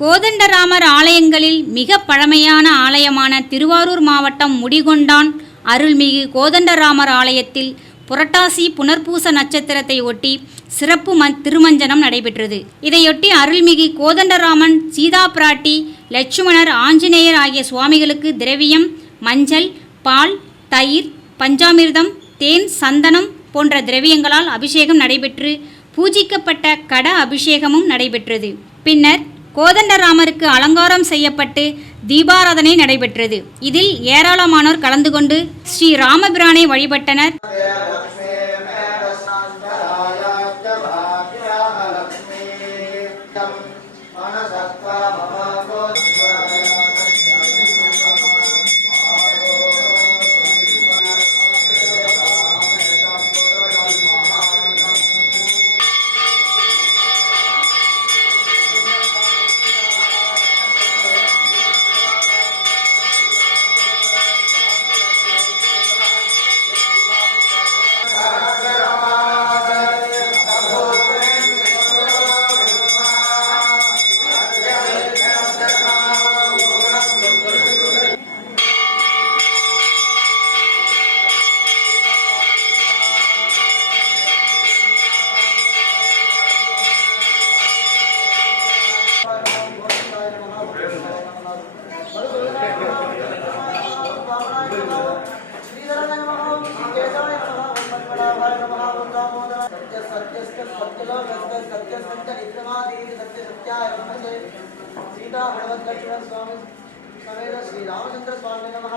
கோதண்டராமர் ஆலயங்களில் மிக பழமையான ஆலயமான திருவாரூர் மாவட்டம் முடிகொண்டான் அருள்மிகு கோதண்டராமர் ஆலயத்தில் புரட்டாசி புனர்பூச நட்சத்திரத்தை ஒட்டி சிறப்பு ம திருமஞ்சனம் நடைபெற்றது. இதையொட்டி அருள்மிகு கோதண்டராமன் சீதா பிராட்டி லட்சுமணர் ஆஞ்சநேயர் ஆகிய சுவாமிகளுக்கு திரவியம் மஞ்சள் பால் தயிர் பஞ்சாமிர்தம் தேன் சந்தனம் போன்ற திரவியங்களால் அபிஷேகம் நடைபெற்று பூஜிக்கப்பட்ட கட அபிஷேகமும் நடைபெற்றது. பின்னர் கோதண்டராமருக்கு அலங்காரம் செய்யப்பட்டு தீபாராதனை நடைபெற்றது. இதில் ஏராளமானோர் கலந்து கொண்டு ஸ்ரீ ராமபிரானை வழிபட்டனர். सत्य सत्यस्थ सत्यलो सत्य सत्य सत्य विक्रमादेवी सत्य सत्याय नमस्ते सीता भगवत स्वामी समेत श्री रामचंद्र स्वामी नमः